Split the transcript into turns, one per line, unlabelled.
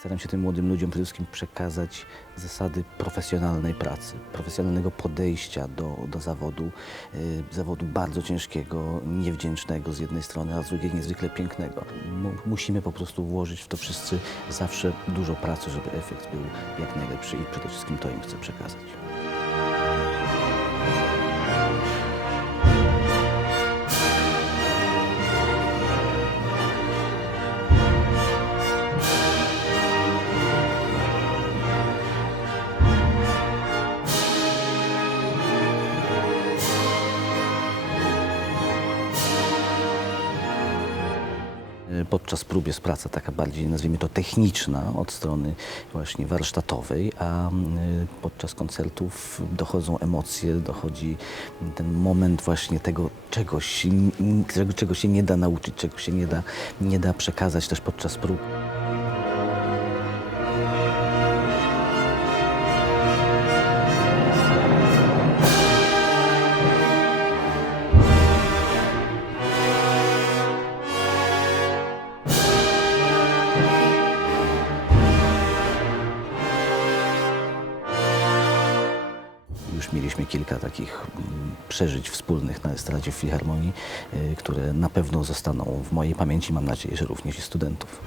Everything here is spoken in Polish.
Staram się tym młodym ludziom przede wszystkim przekazać zasady profesjonalnej pracy, profesjonalnego podejścia do, do zawodu, y, zawodu bardzo ciężkiego, niewdzięcznego z jednej strony, a z drugiej niezwykle pięknego. Mu- musimy po prostu włożyć w to wszyscy zawsze dużo pracy, żeby efekt był jak najlepszy i przede wszystkim to im chcę przekazać. Podczas prób jest praca taka bardziej, nazwijmy to techniczna, od strony właśnie warsztatowej, a y, podczas koncertów dochodzą emocje, dochodzi ten moment właśnie tego czegoś, czego, czego się nie da nauczyć, czego się nie da, nie da przekazać też podczas prób. Już mieliśmy kilka takich mm, przeżyć wspólnych na estradzie w Filharmonii, y, które na pewno zostaną w mojej pamięci, mam nadzieję, że również i studentów.